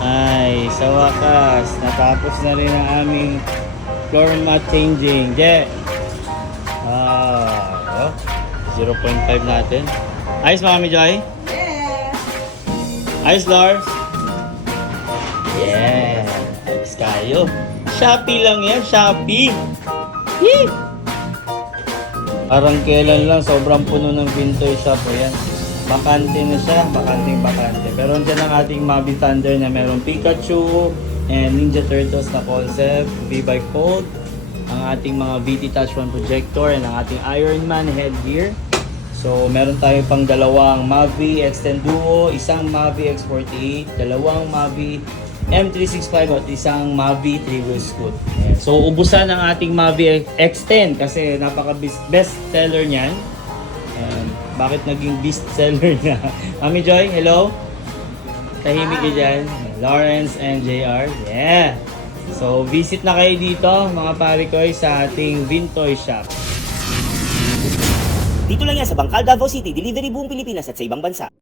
Ay, sa wakas, natapos na rin ang aming floor mat changing. Je! Oh, 0.5 natin. Ayos Mami Joy? Yes! Ayos Lars? Yeah! Ayos kayo. Shopee lang yan, Shopee! Yee! Parang kailan lang, sobrang puno ng vintage shop o yan. Bakante na siya, bakante. Pero andyan ang ating Mavi Thunder na merong Pikachu and Ninja Turtles na concept, V-Bike Fold, ang ating mga VT Touch 1 projector and ang ating Iron Man headgear. So meron tayo pang dalawang Mavi Extend Duo, isang Mavi X48, dalawang Mavi M365 at isang Mavi 3-wheel scoot. Ayan. So ubusan ang ating Mavi X10 kasi napaka best seller niyan. And bakit naging best seller niya? Mami Joy, hello? Tahimik ka dyan. Lawrence and JR. Yeah! So visit na kayo dito mga pare ko sa ating Vintoy Shop. Dito lang yan sa Bangkal, Davao City. Delivery buong Pilipinas at sa ibang bansa.